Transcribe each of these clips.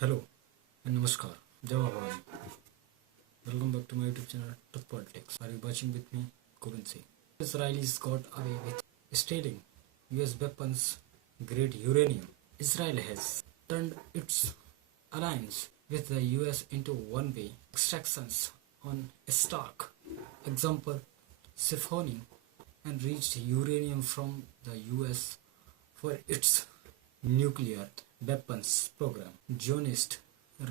Hello and Namaskar. Jai Bhavani. Welcome back to my YouTube channel Truth Politics. Are you watching with me? Govind Singh. Israelis got away with stealing US weapons grade uranium. Israel has turned its alliance with the US into one-way extractions on a stark example siphoning and reached uranium from the US for its nuclear weapons program. Zionists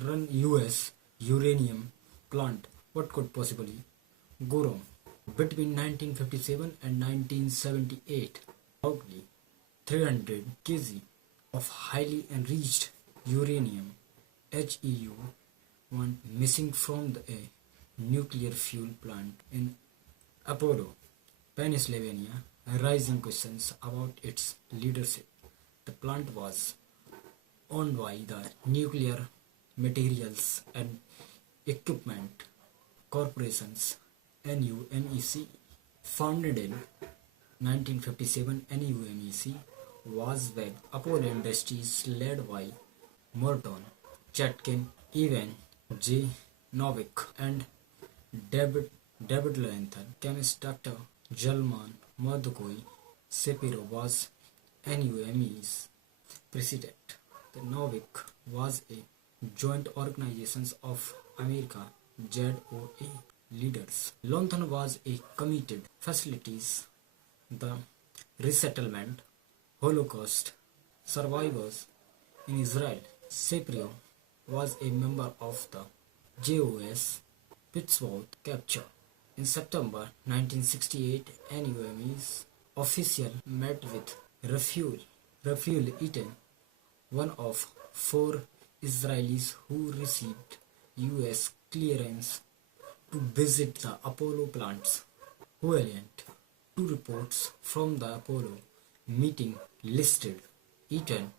run US uranium plant. What could possibly go wrong? Between 1957 and 1978, roughly 300 kg of highly enriched uranium HEU went missing from a nuclear fuel plant in Apollo, Pennsylvania, raising questions about its leadership. The plant was owned by the Nuclear Materials and Equipment Corporations NUMEC. Founded in 1957, NUMEC was with Apollo Industries led by Morton, Chatkin, Evan J. Novick, and David Lenthan. Chemist Dr. Jalman Madhukoi Shapiro was NUME's president. The Novick was a joint organization of America ZOA leaders. Lenthan was a committed facilities the resettlement Holocaust survivors in Israel. Shapiro was a member of the JOS Pittsburgh capture. In September 1968, NUME's official met with Rafael Eaton, one of four Israelis who received US clearance to visit the Apollo plants. Valiant. Two reports from the Apollo meeting listed Eaton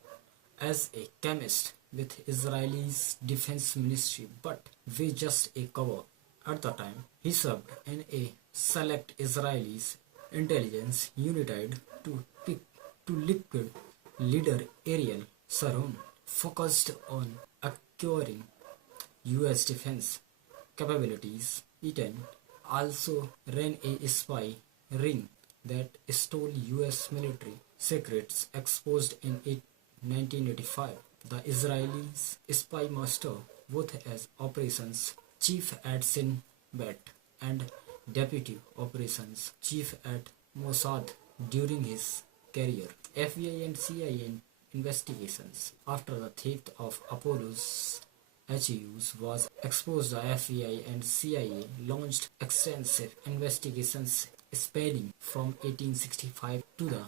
as a chemist with Israel's defense ministry, but were just a cover. At the time, he served in a select Israelis intelligence unit to liquid leader Ariel Sharon, focused on acquiring US defense capabilities. Eaton also ran a spy ring that stole US military secrets exposed in 1985. The Israelis spy master, both as operations chief at Singh and deputy operations chief at Mossad during his career. FBI and CIA investigations after the theft of Apollo's HEUs was exposed. The FBI and CIA launched extensive investigations spanning from 1865 to the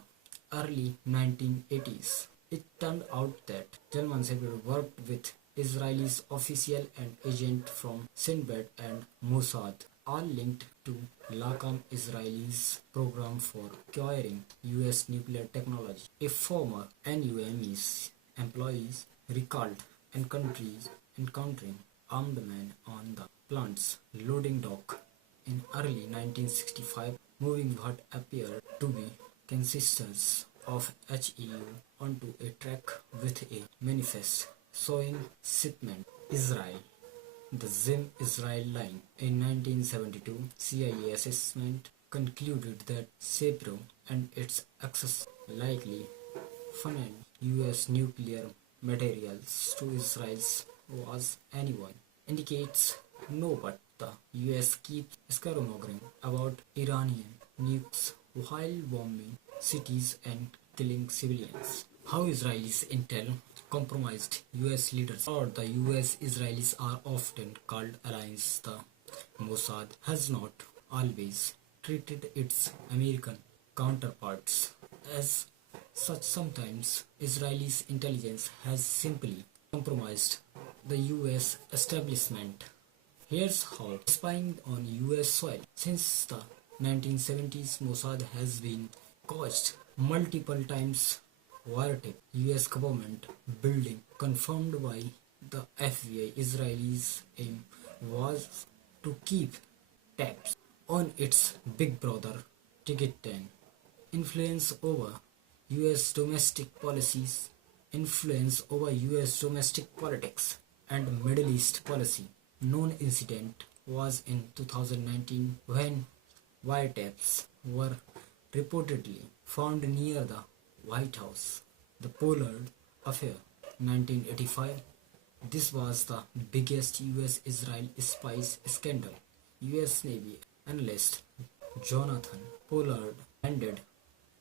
early 1980s. It turned out that German Shapiro worked with Israelis official and agent from Singh and Mossad, all linked to Lakam Israelis program for acquiring US nuclear technology. A former NUME's employees recalled encountering armed men on the plant's loading dock in early 1965, moving what appeared to be canisters of HEU onto a truck with a manifest showing shipment Israel, the Zim Israel line. In 1972, CIA assessment concluded that Shapiro and its access likely funneled US nuclear materials to Israel was anyone indicates no, but the US keeps scaremongering about Iranian nukes while bombing cities and killing civilians. How Israelis intel compromised US leaders, or the US Israelis are often called allies. The Mossad has not always treated its American counterparts as such. Sometimes Israelis intelligence has simply compromised the US establishment. Here's how. Spying on US soil. Since the 1970s, Mossad has been caught multiple times. Wiretap US government building confirmed by the FBI. Israelis' aim was to keep tabs on its big brother Ticket 10. Influence over US domestic policies. Influence over US domestic politics. and Middle East policy. Known incident was in 2019 when wiretaps were reportedly found near the White House. The Pollard Affair, 1985. This was the biggest US-Israel spies scandal. US Navy analyst Jonathan Pollard handed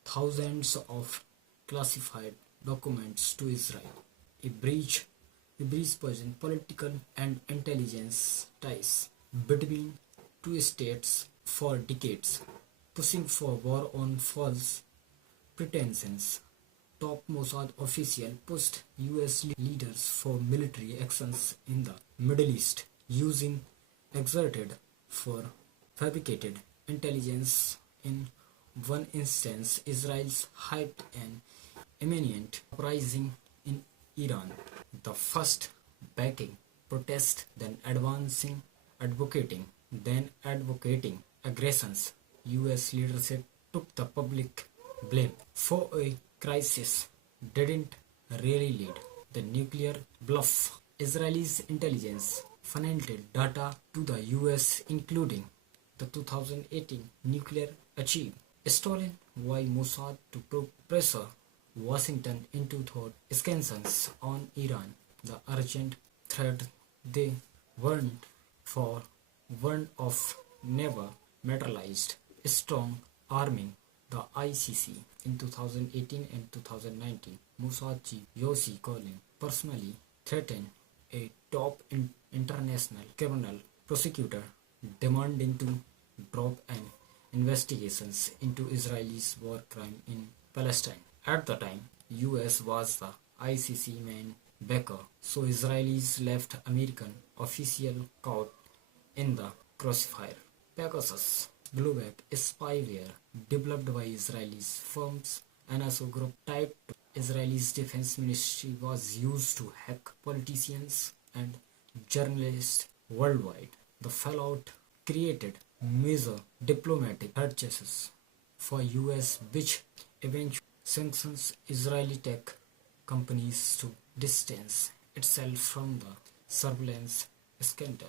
thousands of classified documents to Israel. A breach present political and intelligence ties between two states for decades, pushing for war on false pretensions. Top Mossad official pushed US leaders for military actions in the Middle East using exerted for fabricated intelligence. In one instance, Israel's hyped an imminent uprising in Iran, the first backing protest, then advocating aggressions. US leadership took the public blame for a crisis didn't really lead. The nuclear bluff. Israel's intelligence funneled data to the US, including the 2018 nuclear achievement, stolen by Mossad to pressure Washington into thought sanctions on Iran. The urgent threat they warned of never materialized. Strong arming. The ICC in 2018 and 2019, Mossad chief Yossi Cohen personally threatened a top international criminal prosecutor demanding to drop an investigations into Israel's war crime in Palestine. At the time, US was the ICC main backer, so Israelis left American official caught in the crossfire. Pegasus blowback spyware developed by Israeli firms and also group tied to Israel's defense ministry was used to hack politicians and journalists worldwide. The fallout created major diplomatic purchases for US, which eventually sanctions Israeli tech companies to distance itself from the surveillance scandal.